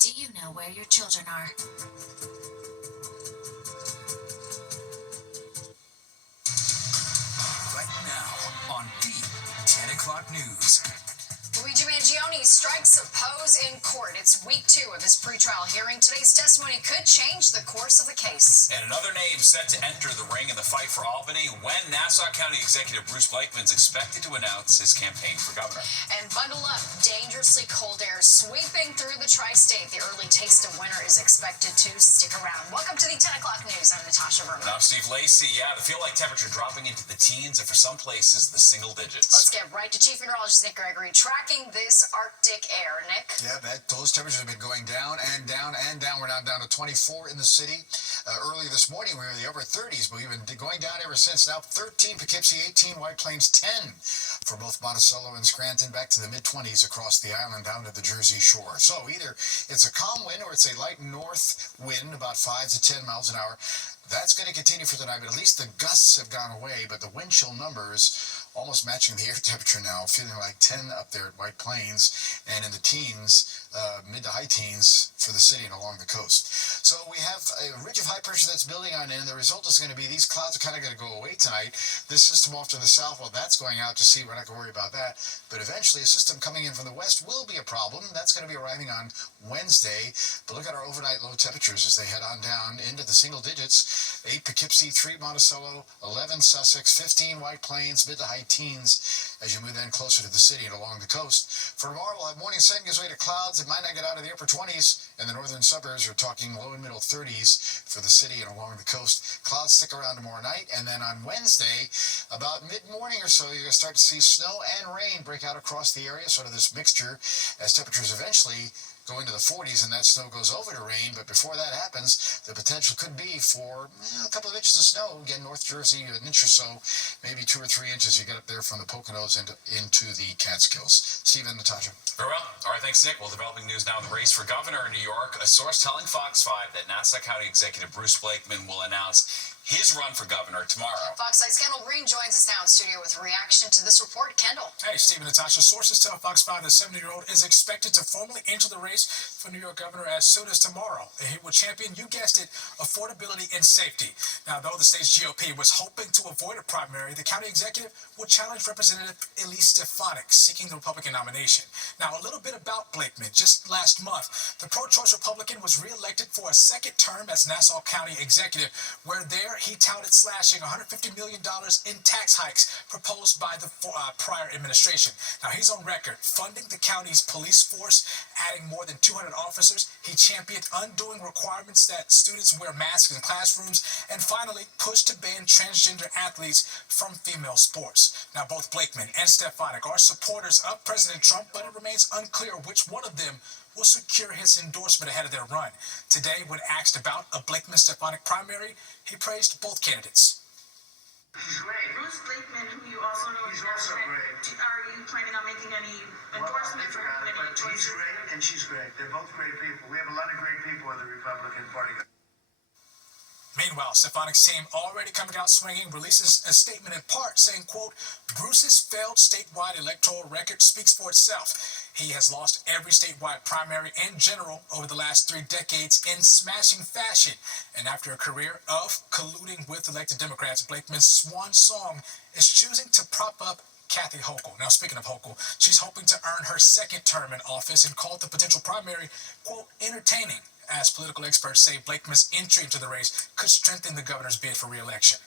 Do you know where your children are? Right now on the 10 o'clock news. Luigi Mangione strikes a pose in court. It's week 2 of his pretrial hearing. Today's testimony could change the course of the case. And another name set to enter the ring in the fight for Albany when Nassau County Executive Bruce Blakeman's expected to announce his campaign for governor. And bundle up, dangerously cold air sweeping through the tri-state. The early taste of winter is expected to stick around. Welcome to the 10 o'clock news. I'm Natasha Verma. And I'm Steve Lacey. Yeah, the feel like temperature dropping into the teens and for some places the single digits. Let's get right to Chief Meteorologist Nick Gregory tracking this Arctic air. Nick? Yeah, those temperatures have been going down and down and down. We're now down to 24 in the city. Early this morning, we were in the upper 30s, but we've been going down ever since. Now 13 Poughkeepsie, 18 White Plains, 10 for both Monticello and Scranton, back to the mid-20s across the island down to the Jersey Shore. So either it's a calm wind or it's a light north wind, about 5 to 10 miles an hour. That's going to continue for tonight, but at least the gusts have gone away, but the wind chill numbers almost matching the air temperature now, feeling like 10 up there at White Plains and in the teens, mid to high teens for the city and along the coast. So we have a ridge of high pressure that's building on in. The result is going to be these clouds are kind of going to go away tonight. This system off to the south, well, that's going out to sea. We're not going to worry about that. But eventually a system coming in from the west will be a problem. That's going to be arriving on Wednesday. But look at our overnight low temperatures as they head on down into the single digits. 8 Poughkeepsie, 3 Monticello, 11 Sussex, 15 White Plains, mid to high teens as you move then closer to the city and along the coast. For tomorrow, we'll have morning sun gives way to clouds. It might not get out of the upper 20s. In the northern suburbs, we're talking low and middle 30s for the city and along the coast. Clouds stick around tomorrow night. And then on Wednesday, about mid-morning or so, you're going to start to see snow and rain break out across the area, sort of this mixture as temperatures eventually go into the 40s and that snow goes over to rain. But before that happens, the potential could be for a couple of inches of snow. Again, North Jersey, an inch or so, maybe 2 or 3 inches. You get up there from the Poconos into the Catskills. Stephen, Natasha. Very well. All right, thanks, Nick. Well, developing news now in the race for governor in New York. A source telling Fox 5 that Nassau County Executive Bruce Blakeman will announce his run for governor tomorrow. Fox 9's Kendall Green joins us now in studio with a reaction to this report. Kendall. Hey, Steve and Natasha. Sources tell Fox 5 the 70-year-old is expected to formally enter the race for New York governor as soon as tomorrow. He will champion, you guessed it, affordability and safety. Now, though the state's GOP was hoping to avoid a primary, the county executive will challenge Representative Elise Stefanik, seeking the Republican nomination. Now, a little bit about Blakeman. Just last month, the pro-choice Republican was reelected for a second term as Nassau County executive, where there he touted slashing $150 million in tax hikes proposed by the prior administration. Now, he's on record funding the county's police force, adding more than 200 officers. He championed undoing requirements that students wear masks in classrooms, and finally pushed to ban transgender athletes from female sports. Now, both Blakeman and Stefanik are supporters of President Trump, but it remains unclear which one of them will secure his endorsement ahead of their run. Today, when asked about a Blakeman-Stefanik primary, he praised both candidates. He's great. Bruce Blakeman, who you also know, He's also great. Are you planning on making any endorsements or having any choices? He's great and she's great. They're both great people. We have a lot of great people in the Republican Party. Meanwhile, Stefanik's team, already coming out swinging, releases a statement in part saying, quote, Bruce's failed statewide electoral record speaks for itself. He has lost every statewide primary and general over the last 3 decades in smashing fashion. And after a career of colluding with elected Democrats, Blakeman's swan song is choosing to prop up Kathy Hochul. Now, speaking of Hochul, she's hoping to earn her second term in office and called the potential primary, quote, entertaining, as political experts say Blakeman's entry into the race could strengthen the governor's bid for re-election.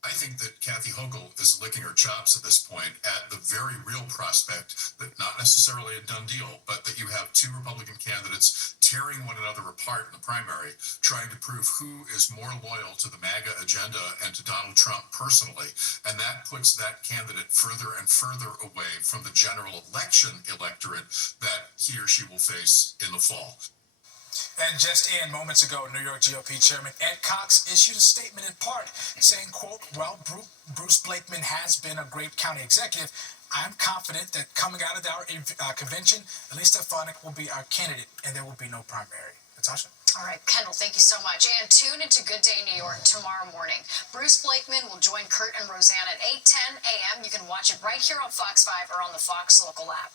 I think that Kathy Hochul is licking her chops at this point at the very real prospect that not necessarily a done deal, but that you have 2 Republican candidates tearing one another apart in the primary, trying to prove who is more loyal to the MAGA agenda and to Donald Trump personally. And that puts that candidate further and further away from the general election electorate that he or she will face in the fall. And just moments ago, New York GOP Chairman Ed Cox issued a statement in part saying, quote, well, Bruce Blakeman has been a great county executive. I'm confident that coming out of our convention, Elise Stefanik will be our candidate and there will be no primary. Natasha? All right, Kendall, thank you so much. And tune into Good Day New York tomorrow morning. Bruce Blakeman will join Kurt and Roseanne at 8:10 a.m. You can watch it right here on Fox 5 or on the Fox local app.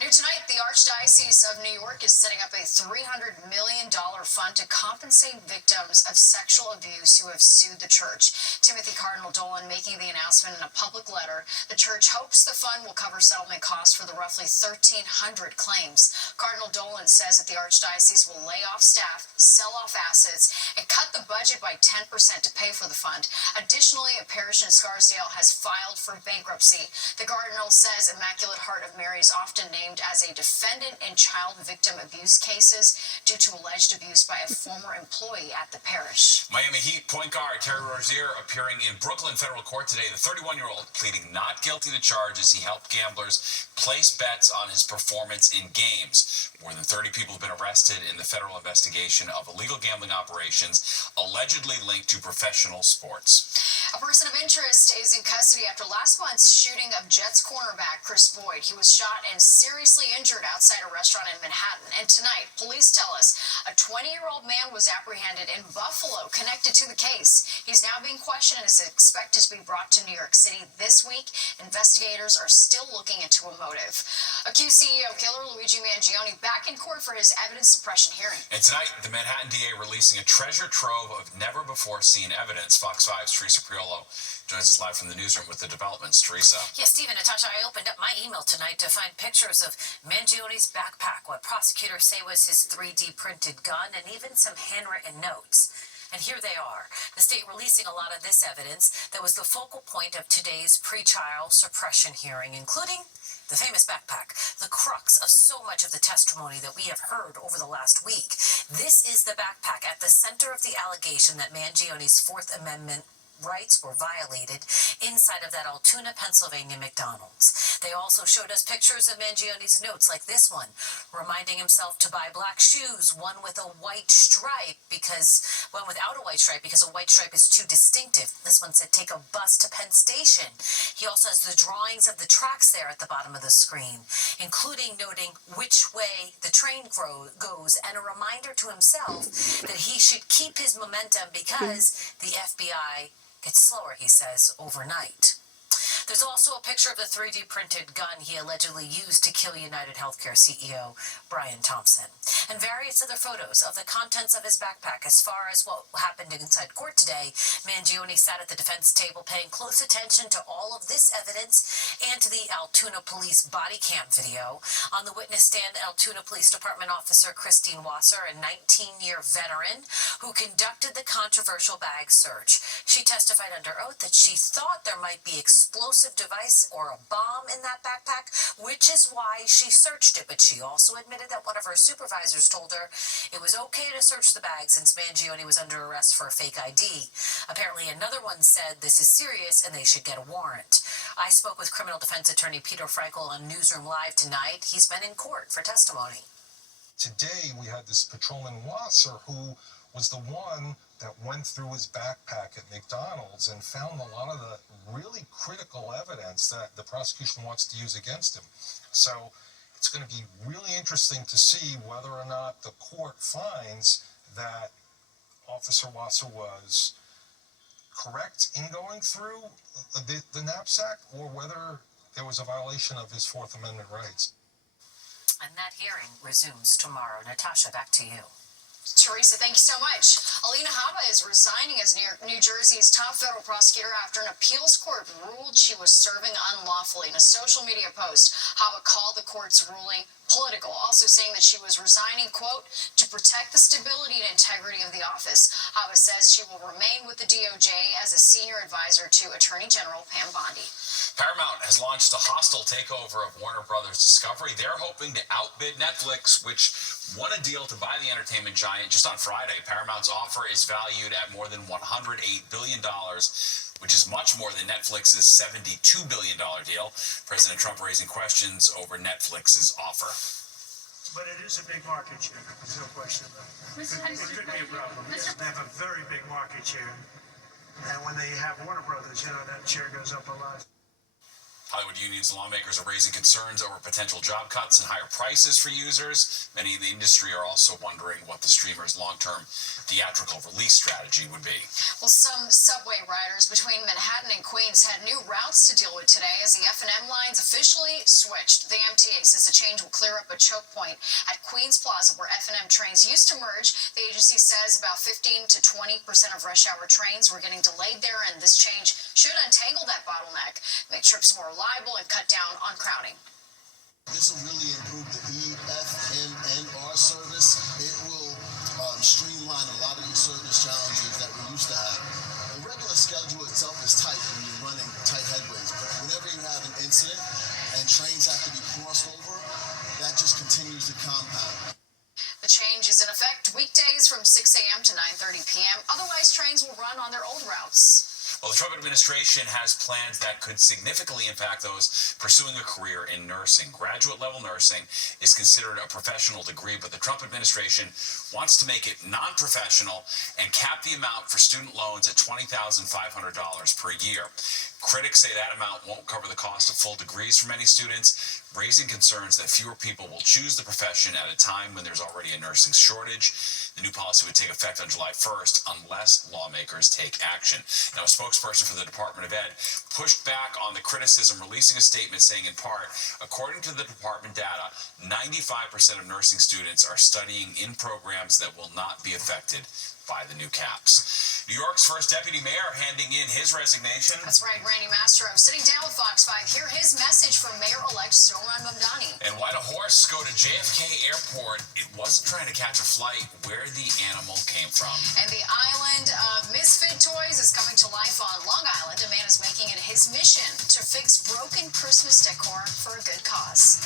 New tonight, the Archdiocese of New York is setting up a $300 million fund to compensate victims of sexual abuse who have sued the church. Timothy Cardinal Dolan making the announcement in a public letter. The church hopes the fund will cover settlement costs for the roughly 1,300 claims. Cardinal Dolan says that the Archdiocese will lay off staff, sell off assets, and cut the budget by 10% to pay for the fund. Additionally, a parish in Scarsdale has filed for bankruptcy. The Cardinal says Immaculate Heart of Mary is often named as a defendant in child victim abuse cases due to alleged abuse by a former employee at the parish. Miami Heat point guard Terry Rozier appearing in Brooklyn federal court today. The 31-year-old pleading not guilty to charges. He helped gamblers place bets on his performance in games. More than 30 people have been arrested in the federal investigation of illegal gambling operations allegedly linked to professional sports. A person of interest is in custody after last month's shooting of Jets cornerback Chris Boyd. He was shot and seriously injured outside a restaurant in Manhattan. And tonight, police tell us a 20-year-old man was apprehended in Buffalo connected to the case. He's now being questioned and is expected to be brought to New York City this week. Investigators are still looking into a motive. Accused CEO killer Luigi Mangione back in court for his evidence suppression hearing. And tonight, the Manhattan DA releasing a treasure trove of never-before-seen evidence. Fox 5's Teresa Priolo joins us live from the newsroom with the developments. Teresa. Yes, Stephen, Natasha, I opened up my email tonight to find pictures of Mangione's backpack, what prosecutors say was his 3D printed gun, and even some handwritten notes. And here they are, the state releasing a lot of this evidence that was the focal point of today's pre-trial suppression hearing, including the famous backpack, the crux of so much of the testimony that we have heard over the last week. This is the backpack at the center of the allegation that Mangione's Fourth Amendment rights were violated inside of that Altoona, Pennsylvania McDonald's. They also showed us pictures of Mangione's notes like this one, reminding himself to buy black shoes, one with a white stripe one without a white stripe because a white stripe is too distinctive. This one said take a bus to Penn Station. He also has the drawings of the tracks there at the bottom of the screen, including noting which way the train goes and a reminder to himself that he should keep his momentum because the FBI gets slower, he says, overnight. There's also a picture of the 3D printed gun he allegedly used to kill United Healthcare CEO Brian Thompson, and various other photos of the contents of his backpack. As far as what happened inside court today, Mangione sat at the defense table paying close attention to all of this evidence and to the Altoona police body cam video. On the witness stand, Altoona Police Department officer Christine Wasser, a 19-year veteran who conducted the controversial bag search. She testified under oath that she thought there might be explosive device or a bomb in that backpack, which is why she searched it. But she also admitted that one of her supervisors told her it was okay to search the bag since Mangione was under arrest for a fake ID. Apparently another one said this is serious and they should get a warrant. I spoke with criminal defense attorney Peter Frankel on Newsroom Live tonight. He's been in court for testimony. Today we had this patrolman Wasser who was the one that went through his backpack at McDonald's and found a lot of the really critical evidence that the prosecution wants to use against him. So it's going to be really interesting to see whether or not the court finds that Officer Wasser was correct in going through the knapsack or whether there was a violation of his Fourth Amendment rights. And that hearing resumes tomorrow. Natasha, back to you. Teresa, thank you so much. Alina Habba is resigning as New Jersey's top federal prosecutor after an appeals court ruled she was serving unlawfully. In a social media post, Habba called the court's ruling political, also saying that she was resigning, quote, to protect the stability and integrity of the office. Habba says she will remain with the DOJ as a senior advisor to Attorney General Pam Bondi. Paramount has launched a hostile takeover of Warner Brothers Discovery. They're hoping to outbid Netflix, which won a deal to buy the entertainment giant just on Friday. Paramount's offer is valued at more than $108 billion, which is much more than Netflix's $72 billion deal. President Trump raising questions over Netflix's offer. But it is a big market share. There's no question about it. It could be a problem. They have a very big market share. And when they have Warner Brothers, that share goes up a lot. Hollywood unions and lawmakers are raising concerns over potential job cuts and higher prices for users. Many in the industry are also wondering what the streamer's long-term theatrical release strategy would be. Well, some subway riders between Manhattan and Queens had new routes to deal with today as the F&M lines officially switched. The MTA says the change will clear up a choke point at Queens Plaza where F&M trains used to merge. The agency says about 15 to 20% of rush hour trains were getting delayed there, and this change should untangle that bottleneck, make trips more reliable, and cut down on crowding. This will really improve the EFMNR service. It will streamline a lot of these service challenges that we used to have. The regular schedule itself is tight when you're running tight headways, but whenever you have an incident and trains have to be crossed over, that just continues to compound. The change is in effect weekdays from 6 a.m. to 9:30 p.m. Otherwise, trains will run on their old routes. Well, the Trump administration has plans that could significantly impact those pursuing a career in nursing. Graduate-level nursing is considered a professional degree, but the Trump administration wants to make it non-professional and cap the amount for student loans at $20,500 per year. Critics say that amount won't cover the cost of full degrees for many students, raising concerns that fewer people will choose the profession at a time when there's already a nursing shortage. The new policy would take effect on July 1st unless lawmakers take action. Now, a spokesperson for the Department of Ed pushed back on the criticism, releasing a statement saying, in part, according to the department data, 95% of nursing students are studying in programs that will not be affected by the new caps. New York's first deputy mayor handing in his resignation. That's right, Randy Mastro sitting down with Fox 5. Hear his message from Mayor-elect Zohran Mamdani. And why'd a horse go to JFK Airport? It wasn't trying to catch a flight. Where the animal came from. And the island of misfit toys is coming to life on Long Island. A man is making it his mission to fix broken Christmas decor for a good cause.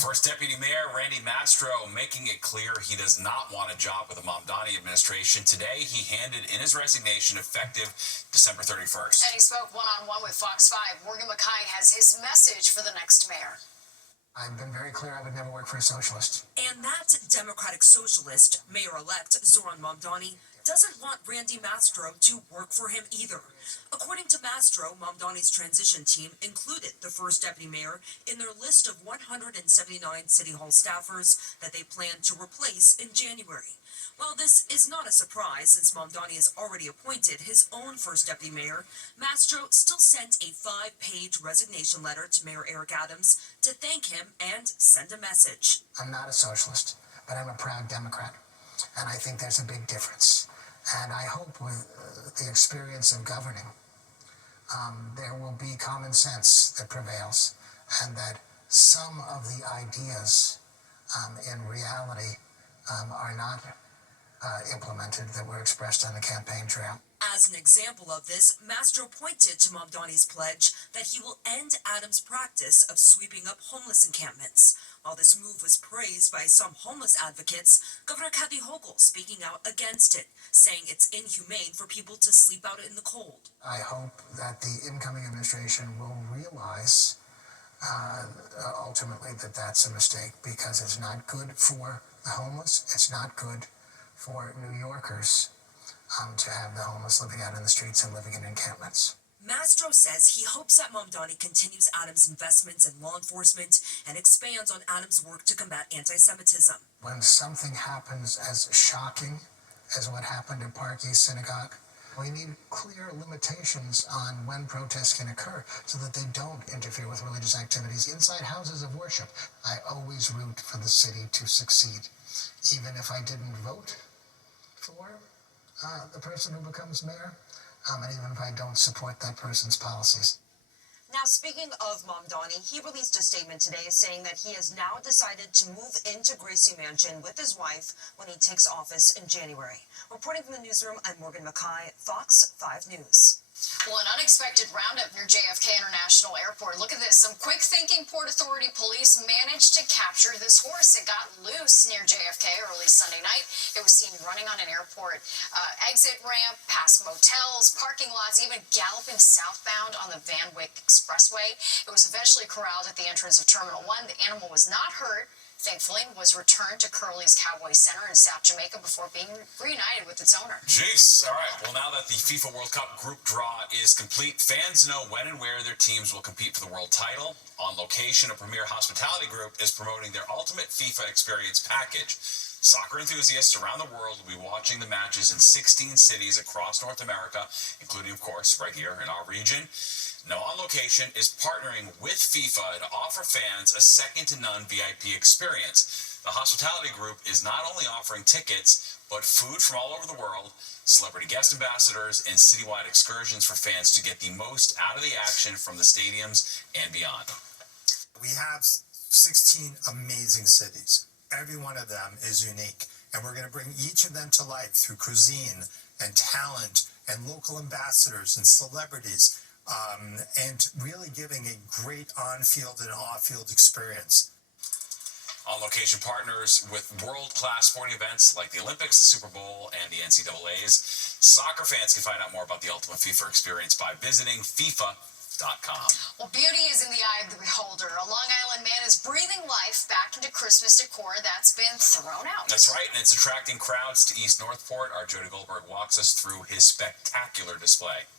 First Deputy Mayor Randy Mastro making it clear he does not want a job with the Mamdani administration. Today, he handed in his resignation effective December 31st. And he spoke one-on-one with Fox 5. Morgan McKay has his message for the next mayor. I've been very clear I would never work for a socialist. And that Democratic socialist, Mayor-elect Zohran Mamdani, doesn't want Randy Mastro to work for him either. According to Mastro, Mamdani's transition team included the first deputy mayor in their list of 179 City Hall staffers that they plan to replace in January. While this is not a surprise since Mamdani has already appointed his own first deputy mayor, Mastro still sent a 5-page resignation letter to Mayor Eric Adams to thank him and send a message. I'm not a socialist, but I'm a proud Democrat, and I think there's a big difference. And I hope with the experience of governing, there will be common sense that prevails, and that some of the ideas in reality are not implemented that were expressed on the campaign trail. As an example of this, Mastro pointed to Mamdani's pledge that he will end Adams' practice of sweeping up homeless encampments. While this move was praised by some homeless advocates, Governor Kathy Hochul speaking out against it, saying it's inhumane for people to sleep out in the cold. I hope that the incoming administration will realize ultimately that that's a mistake, because it's not good for the homeless, it's not good for New Yorkers to have the homeless living out in the streets and living in encampments. Mastro says he hopes that Mamdani continues Adams' investments in law enforcement and expands on Adams' work to combat anti-Semitism. When something happens as shocking as what happened at Park East Synagogue, we need clear limitations on when protests can occur so that they don't interfere with religious activities inside houses of worship. I always root for the city to succeed, even if I didn't vote for the person who becomes mayor, and even if I don't support that person's policies. Now, speaking of Mamdani, he released a statement today saying that he has now decided to move into Gracie Mansion with his wife when he takes office in January. Reporting from the newsroom, I'm Morgan McKay, Fox 5 News. Well, an unexpected roundup near JFK International Airport. Look at this. Some quick-thinking Port Authority police managed to capture this horse. It got loose near JFK early Sunday night. It was seen running on an airport exit ramp, past motels, parking lots, even galloping southbound on the Van Wyck Expressway. It was eventually corralled at the entrance of Terminal 1. The animal was not hurt. Thankfully, was returned to Curly's Cowboy Center in South Jamaica before being reunited with its owner. Jeez. All right. Well, now that the FIFA World Cup group draw is complete, fans know when and where their teams will compete for the world title. On Location, a premier hospitality group is promoting their ultimate FIFA experience package. Soccer enthusiasts around the world will be watching the matches in 16 cities across North America, including, of course, right here in our region. Now, On Location is partnering with FIFA to offer fans a second-to-none VIP experience. The hospitality group is not only offering tickets, but food from all over the world, celebrity guest ambassadors, and citywide excursions for fans to get the most out of the action from the stadiums and beyond. We have 16 amazing cities. Every one of them is unique, and we're going to bring each of them to life through cuisine and talent and local ambassadors and celebrities. And really giving a great on-field and off-field experience. On Location partners with world-class sporting events like the Olympics, the Super Bowl, and the NCAAs. Soccer fans can find out more about the ultimate FIFA experience by visiting FIFA.com. Well, beauty is in the eye of the beholder. A Long Island man is breathing life back into Christmas decor that's been thrown out. That's right, and it's attracting crowds to East Northport. Our Jody Goldberg walks us through his spectacular display.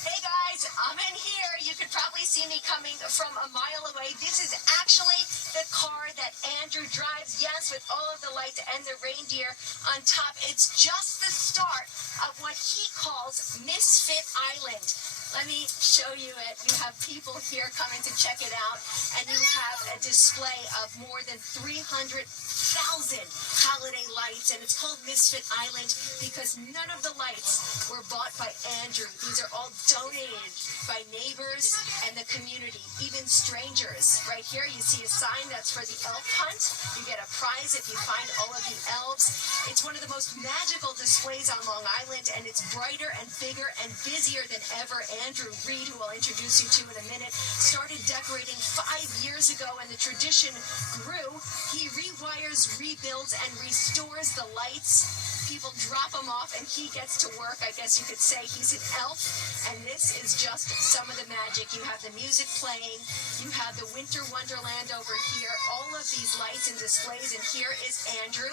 Hey guys, I'm in here. You could probably see me coming from a mile away. This is actually the car that Andrew drives. Yes, with all of the lights and the reindeer on top. It's just the start of what he calls Misfit Island. Let me show you it. You have people here coming to check it out, and you have a display of more than 300,000 holiday lights, and it's called Misfit Island because none of the lights were bought by Andrew. These are all donated by neighbors and the community, even strangers. Right here you see a sign that's for the elf hunt. You get a prize if you find all of the elves. It's one of the most magical displays on Long Island, and it's brighter and bigger and busier than ever. Andrew Reed, who I'll introduce you to in a minute, started decorating 5 years ago, and the tradition grew. He rewires, rebuilds, and restores the lights. People drop him off, and he gets to work. I guess you could say he's an elf, and this is just some of the magic. You have the music playing. You have the Winter Wonderland over here. All of these lights and displays, and here is Andrew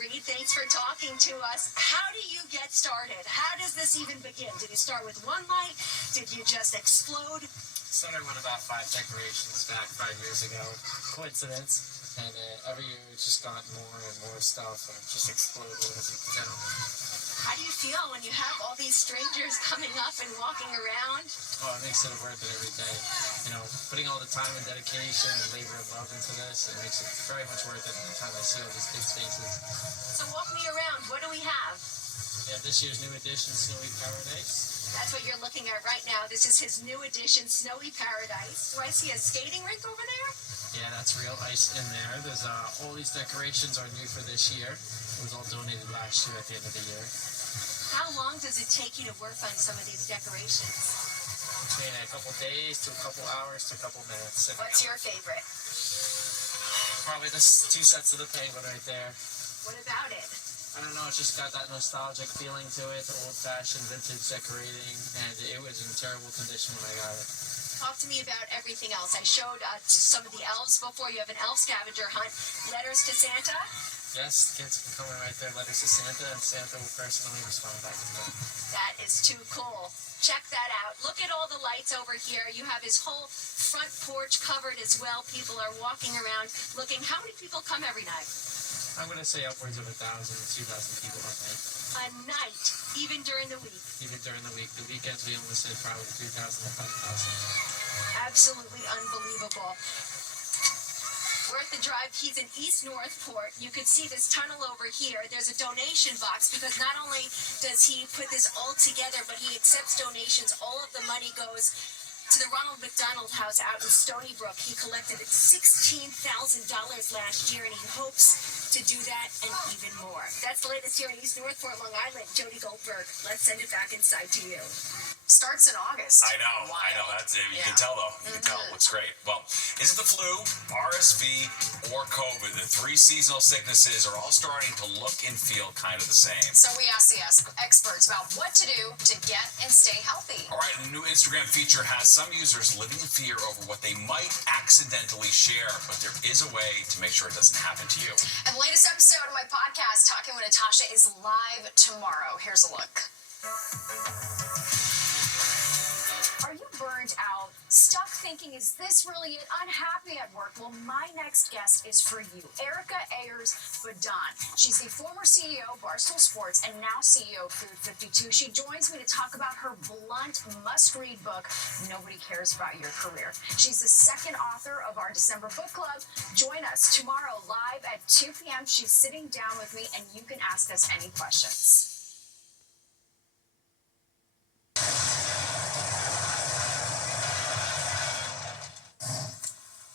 Reed. Thanks for talking to us. How do you get started? How does this even begin? Did you start with one light? Did you just explode? Started with about 5 decorations back 5 years ago. Coincidence. And every year it's just gotten more and more stuff, and it just exploded, as you can tell. How do you feel when you have all these strangers coming up and walking around? Oh, it makes it worth it every day. You know, putting all the time and dedication and labor and love into this, it makes it very much worth it every time I see all these kids' faces. So walk me around. What do we have? Yeah, this year's new edition, Snowy Paradise. That's what you're looking at right now. This is his new edition, Snowy Paradise. Do I see a skating rink over there? Yeah, that's real ice in there. There's all these decorations are new for this year. It was all donated last year at the end of the year. How long does it take you to work on some of these decorations? Between a couple days to a couple hours to a couple minutes. What's your favorite? Probably the 2 sets of the penguin right there. What about it? I don't know, it's just got that nostalgic feeling to it, the old-fashioned vintage decorating, and it was in terrible condition when I got it. Talk to me about everything else. I showed some of the elves before. You have an elf scavenger hunt. Letters to Santa? Yes, kids can come in right there, letters to Santa, and Santa will personally respond back to them. That is too cool. Check that out. Look at all the lights over here. You have his whole front porch covered as well. People are walking around looking. How many people come every night? I'm going to say upwards of 1,000 to 2,000 people a night. A night, even during the week? Even during the week. The weekends we almost say probably 3,000 to 5,000. Absolutely unbelievable. We're at the drive. He's in East Northport. You could see this tunnel over here. There's a donation box because not only does he put this all together, but he accepts donations. All of the money goes to the Ronald McDonald House out in Stony Brook. He collected $16,000 last year, and he hopes to do that and even more. That's the latest here in East Northport, Long Island. Jody Goldberg. Let's send it back inside to you. Starts in August. I know. That's it. You can tell, though. You can tell. It looks great. Well, is it the flu, RSV, or COVID? The three seasonal sicknesses are all starting to look and feel kind of the same. So we asked the experts about what to do to get and stay healthy. All right, the new Instagram feature has some users living in fear over what they might accidentally share, but there is a way to make sure it doesn't happen to you. And the latest episode of my podcast, Talking with Natasha, is live tomorrow. Here's a look. Are you burned out? Stuck thinking, is this really it? Unhappy at work? Well, my next guest is for you. Erica Ayers-Badon. She's the former CEO of Barstool Sports and now CEO of Food 52. She joins me to talk about her blunt, must-read book, Nobody Cares About Your Career. She's the second author of our December book club. Join us tomorrow live at 2 p.m. She's sitting down with me, and you can ask us any questions.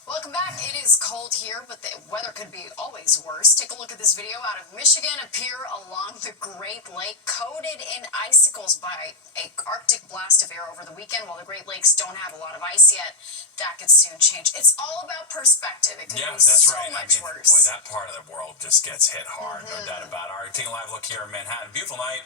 Welcome back. It is cold here, but the weather could be always worse. Take a look at this video out of Michigan. A pier along the Great Lake coated in icicles by an Arctic blast of air over the weekend. While the Great Lakes don't have a lot of ice yet, that could soon change. It's all about perspective. It could be so much worse. Boy, that part of the world just gets hit hard, no doubt about it. All right, taking a live look here in Manhattan. Beautiful night.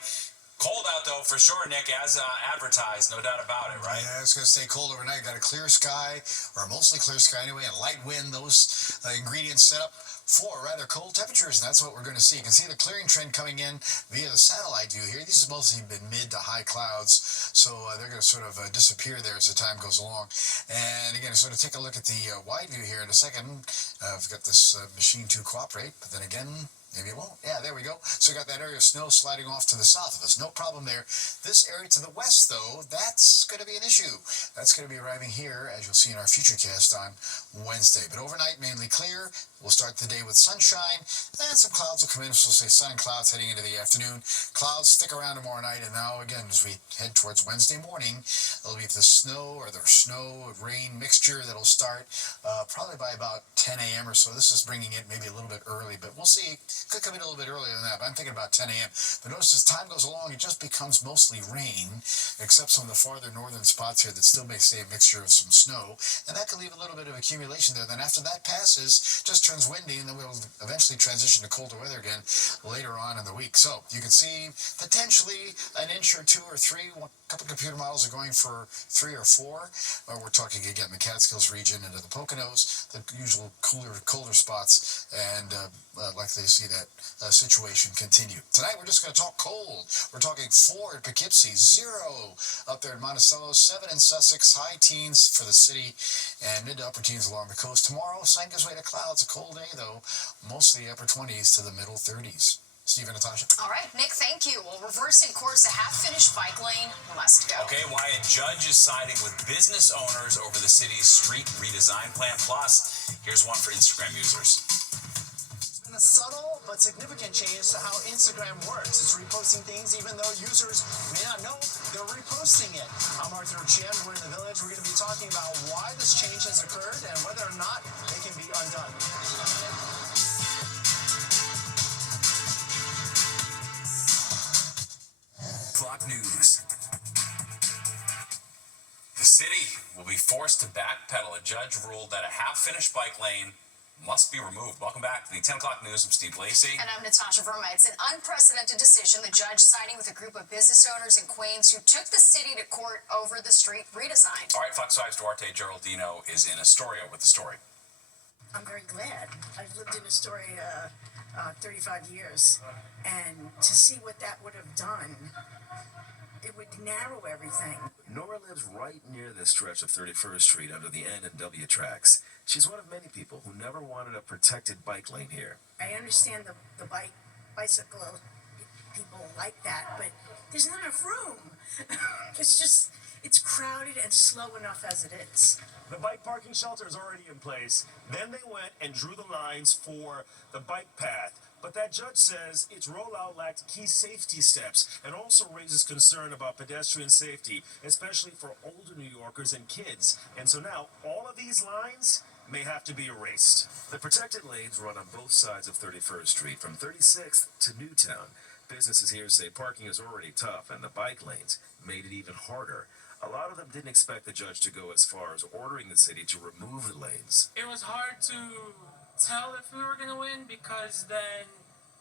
Cold out, though, for sure, Nick, as advertised, no doubt about it, right? Yeah, it's going to stay cold overnight. Got a clear sky, or mostly clear sky anyway, and light wind. Those ingredients set up for rather cold temperatures, and that's what we're going to see. You can see the clearing trend coming in via the satellite view here. These have mostly been mid to high clouds, so they're going to sort of disappear there as the time goes along. And again, sort of take a look at the wide view here in a second. I've got this machine to cooperate, but then again, maybe it won't. Yeah, there we go. So we got that area of snow sliding off to the south of us. No problem there. This area to the west, though, that's going to be an issue. That's going to be arriving here, as you'll see in our Futurecast on Wednesday. But overnight, mainly clear. We'll start the day with sunshine, and some clouds will come in. So we'll say sun and clouds heading into the afternoon. Clouds stick around tomorrow night, and now, again, as we head towards Wednesday morning, it'll be the snow or the snow-rain mixture that'll start probably by about 10 a.m. or so. This is bringing it maybe a little bit early, but we'll see. Could come in a little bit earlier than that, but I'm thinking about 10 a.m. But notice as time goes along, it just becomes mostly rain, except some of the farther northern spots here that still may stay a mixture of some snow, and that could leave a little bit of accumulation there. Then after that passes, just turns windy, and then we'll eventually transition to colder weather again later on in the week. So you can see potentially an inch or two or three. A couple computer models are going for 3 or 4. We're talking again the Catskills region into the Poconos, the usual colder spots, and likely to see that situation continue. Tonight we're just going to talk cold. We're talking 4 at Poughkeepsie, 0 up there in Monticello, 7 in Sussex, high teens for the city, and mid to upper teens along the coast. Tomorrow, sun gives way to clouds. A cold day, though, mostly upper 20s to the middle 30s. Steve and Natasha. All right, Nick, thank you. Well, reversing course, a half-finished bike lane must go. Okay, why a judge is siding with business owners over the city's street redesign plan. Plus, here's one for Instagram users. A subtle but significant change to how Instagram works. It's reposting things even though users may not know they're reposting it. I'm Arthur Chen. We're in the Village. We're going to be talking about why this change has occurred and whether or not it can be undone. Clock News. The city will be forced to backpedal. A judge ruled that a half-finished bike lane must be removed. Welcome back to the 10 o'clock news. I'm Steve Lacey. And I'm Natasha Verma. It's an unprecedented decision. The judge siding with a group of business owners in Queens who took the city to court over the street redesign. All right, Fox 5's Duarte Geraldino is in Astoria with the story. I'm very glad. I've lived in Astoria 35 years, and to see what that would have done, it would narrow everything. Nora lives right near this stretch of 31st Street under the N and W tracks. She's one of many people who never wanted a protected bike lane here. I understand the bicycle people like that, but there's not enough room. It's crowded and slow enough as it is. The bike parking shelter is already in place. Then they went and drew the lines for the bike path. But that judge says its rollout lacked key safety steps and also raises concern about pedestrian safety, especially for older New Yorkers and kids. And so now all of these lines may have to be erased. The protected lanes run on both sides of 31st Street from 36th to Newtown. Businesses here say parking is already tough, and the bike lanes made it even harder. A lot of them didn't expect the judge to go as far as ordering the city to remove the lanes. It was hard to tell if we were going to win because then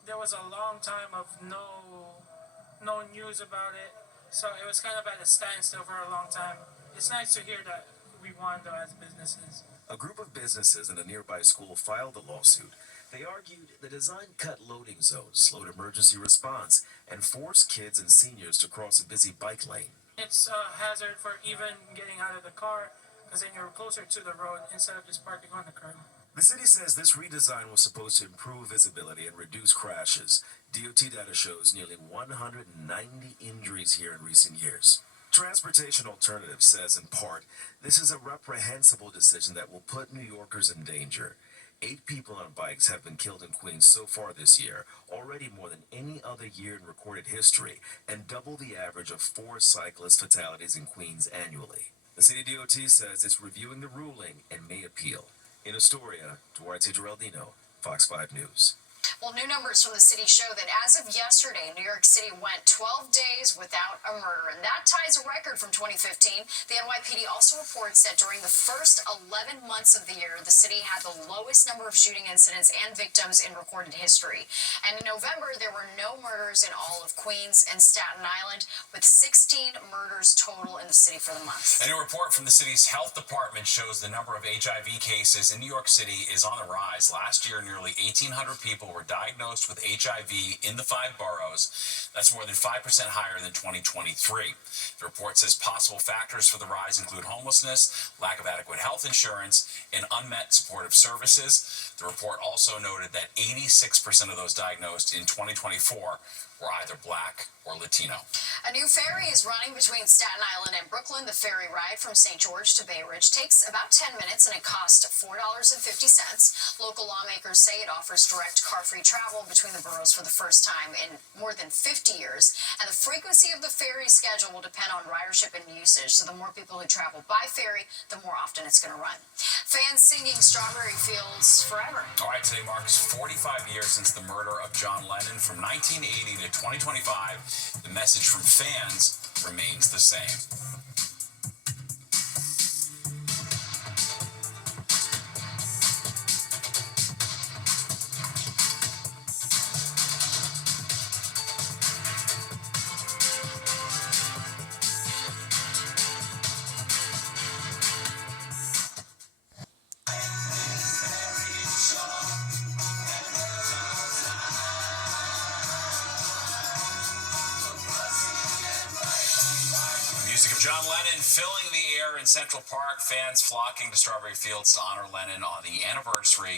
there was a long time of no news about it. So it was kind of at a standstill for a long time. It's nice to hear that we won, though, as businesses. A group of businesses in a nearby school filed the lawsuit. They argued the design cut loading zones, slowed emergency response, and forced kids and seniors to cross a busy bike lane. It's a hazard for even getting out of the car because then you're closer to the road instead of just parking on the curb. The city says this redesign was supposed to improve visibility and reduce crashes. DOT data shows nearly 190 injuries here in recent years. Transportation Alternatives says, in part, this is a reprehensible decision that will put New Yorkers in danger. 8 people on bikes have been killed in Queens so far this year, already more than any other year in recorded history, and double the average of 4 cyclist fatalities in Queens annually. The city DOT says it's reviewing the ruling and may appeal. In Astoria, Duarte Geraldino, Fox 5 News. Well, new numbers from the city show that as of yesterday, New York City went 12 days without a murder, and that ties a record from 2015. The NYPD also reports that during the first 11 months of the year, the city had the lowest number of shooting incidents and victims in recorded history. And in November, there were no murders in all of Queens and Staten Island, with 16 murders total in the city for the month. A new report from the city's health department shows the number of HIV cases in New York City is on the rise. Last year, nearly 1,800 people were diagnosed with HIV in the 5 boroughs. That's more than 5% higher than 2023. The report says possible factors for the rise include homelessness, lack of adequate health insurance, and unmet supportive services. The report also noted that 86% of those diagnosed in 2024 were either Black or Latino. A new ferry is running between Staten Island and Brooklyn. The ferry ride from St. George to Bay Ridge takes about 10 minutes and it costs $4.50. Local lawmakers say it offers direct car-free travel between the boroughs for the first time in more than 50 years. And the frequency of the ferry schedule will depend on ridership and usage. So the more people who travel by ferry, the more often it's going to run. Fans singing Strawberry Fields Forever. All right, today marks 45 years since the murder of John Lennon. From 1980 to 2025, the message from fans remains the same. Music of John Lennon filling the air in Central Park, fans flocking to Strawberry Fields to honor Lennon on the anniversary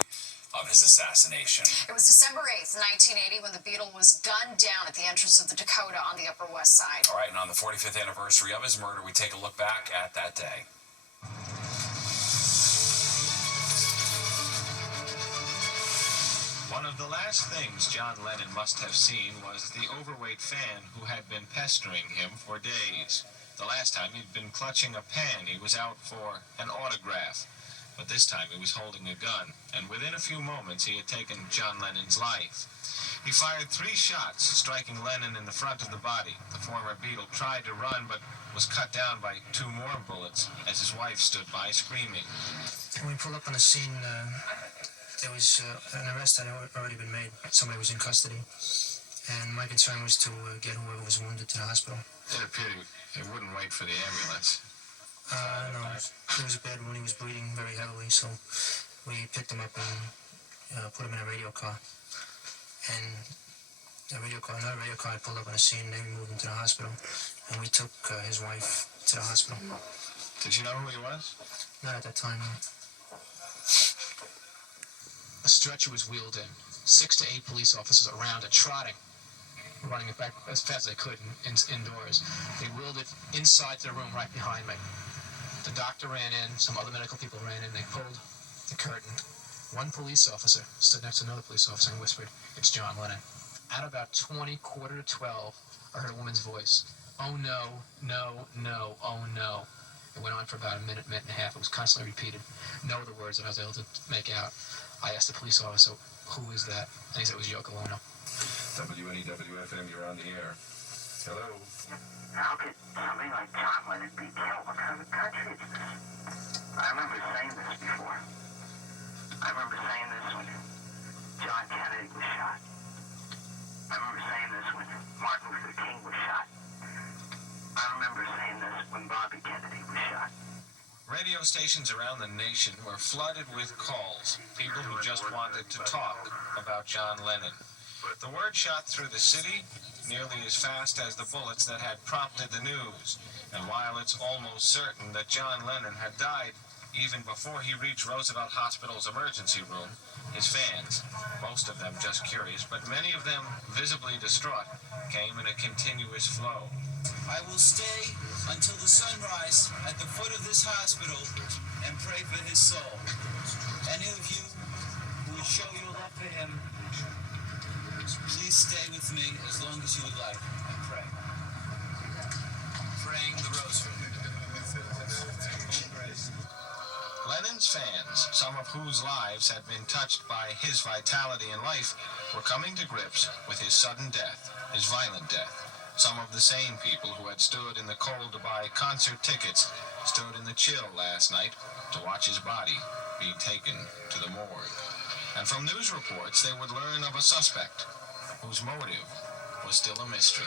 of his assassination. It was December 8th, 1980, when the Beatle was gunned down at the entrance of the Dakota on the Upper West Side. All right, and on the 45th anniversary of his murder, we take a look back at that day. One of the last things John Lennon must have seen was the overweight fan who had been pestering him for days. The last time he'd been clutching a pen, he was out for an autograph. But this time he was holding a gun, and within a few moments he had taken John Lennon's life. He fired 3 shots, striking Lennon in the front of the body. The former Beatle tried to run, but was cut down by 2 more bullets as his wife stood by screaming. When we pulled up on the scene, there was an arrest that had already been made. Somebody was in custody, and my concern was to get whoever was wounded to the hospital. It appeared he wouldn't wait for the ambulance. No, he was bad when he was bleeding very heavily, so we picked him up and put him in a radio car. And another radio car had pulled up on the scene, and they moved him to the hospital. And we took his wife to the hospital. Did you know who he was? Not at that time, no. A stretcher was wheeled in. 6 to 8 police officers around it, trotting, running it back as fast as they could indoors. They wheeled it inside the room right behind me. The doctor ran in, some other medical people ran in, they pulled the curtain. One police officer stood next to another police officer and whispered, "It's John Lennon." At about 20, quarter to 12, I heard a woman's voice. "Oh no, no, no, oh no." It went on for about a minute, minute and a half. It was constantly repeated. No other words that I was able to make out. I asked the police officer, "Who is that?" And he said it was Yoko Ono. WNEW-FM, you're on the air. Hello. How could somebody like John Lennon be killed? What kind of a country is this? I remember saying this before. I remember saying this when John Kennedy was shot. I remember saying this when Martin Luther King was shot. I remember saying this when Bobby Kennedy was shot. Radio stations around the nation were flooded with calls, people who just wanted to talk about John Lennon. The word shot through the city nearly as fast as the bullets that had prompted the news. And while it's almost certain that John Lennon had died even before he reached Roosevelt Hospital's emergency room, his fans, most of them just curious, but many of them visibly distraught, came in a continuous flow. I will stay until the sunrise at the foot of this hospital and pray for his soul. Any of you who will show your love for him, please stay with me as long as you would like and pray. Praying the rosary. Lennon's fans, some of whose lives had been touched by his vitality and life, were coming to grips with his sudden death, his violent death. Some of the same people who had stood in the cold to buy concert tickets stood in the chill last night to watch his body be taken to the morgue. And from news reports, they would learn of a suspect whose motive was still a mystery.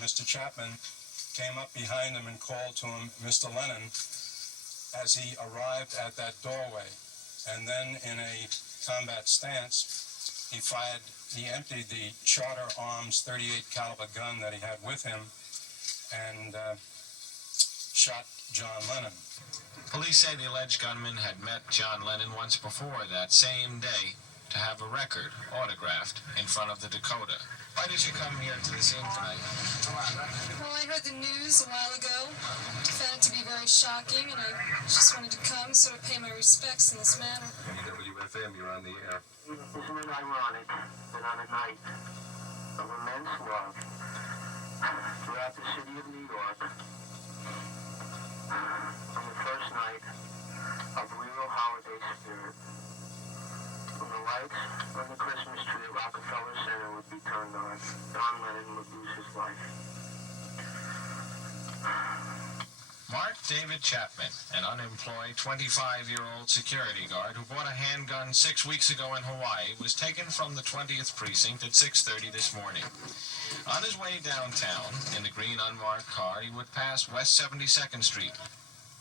Mr. Chapman came up behind him and called to him, Mr. Lennon, as he arrived at that doorway. And then in a combat stance, he emptied the Charter Arms .38 caliber gun that he had with him and shot John Lennon. Police say the alleged gunman had met John Lennon once before that same day to have a record autographed in front of the Dakota. Why did you come here to the scene tonight? Well, I heard the news a while ago. Found it to be very shocking, and I just wanted to come, sort of pay my respects in this manner. WFM, you're on the air. Isn't it ironic that on a night of immense love throughout the city of New York, on the first night of real holiday spirit, when the lights on the Christmas tree at Rockefeller Center would be turned on, John Lennon would lose his life. Mark David Chapman, an unemployed 25-year-old security guard who bought a handgun 6 weeks ago in Hawaii, was taken from the 20th precinct at 6:30 this morning. On his way downtown, in the green unmarked car, he would pass West 72nd Street.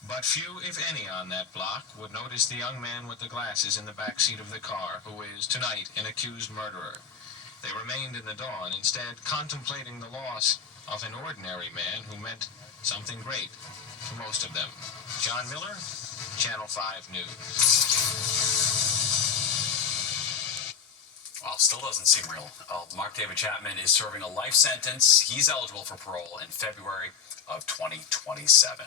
But few, if any, on that block would notice the young man with the glasses in the back seat of the car, who is, tonight, an accused murderer. They remained in the dawn, instead contemplating the loss of an ordinary man who meant something great to most of them. John Miller, Channel 5 News. Well, still doesn't seem real. Mark David Chapman is serving a life sentence. He's eligible for parole in February of 2027.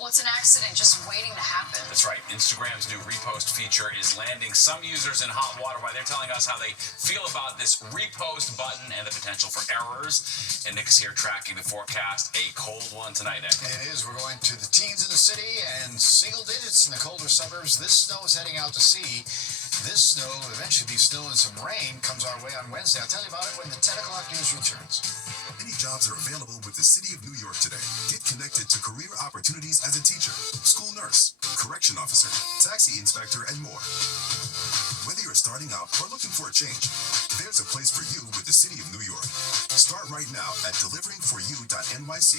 Well, it's an accident just waiting to happen. That's right. Instagram's new repost feature is landing some users in hot water while they're telling us how they feel about this repost button and the potential for errors. And Nick is here tracking the forecast. A cold one tonight, Nick. It is. We're going to the teens in the city and single digits in the colder suburbs. This snow is heading out to sea. This snow, eventually be snow and some rain, comes our way on Wednesday. I'll tell you about it when the 10 o'clock news returns. Many jobs are available with the City of New York today. Get connected to career opportunities as a teacher, school nurse, correction officer, taxi inspector, and more. Whether you're starting out or looking for a change, there's a place for you with the City of New York. Start right now at deliveringforyou.nyc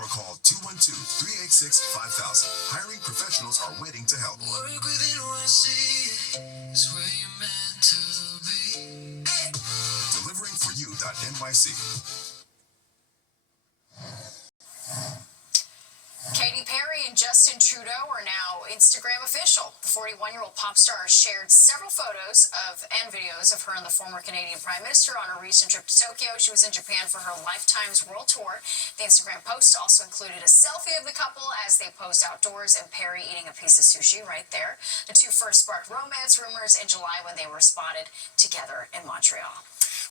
or call 212-386-5000. Hiring professionals are waiting to help. Work with NYC is where you're meant to be. Deliveringforyou.nyc. Katy Perry and Justin Trudeau are now Instagram official. The 41-year-old pop star shared several photos and videos of her and the former Canadian Prime Minister on a recent trip to Tokyo. She was in Japan for her Lifetime's World Tour. The Instagram post also included a selfie of the couple as they posed outdoors and Perry eating a piece of sushi right there. The two first sparked romance rumors in July when they were spotted together in Montreal.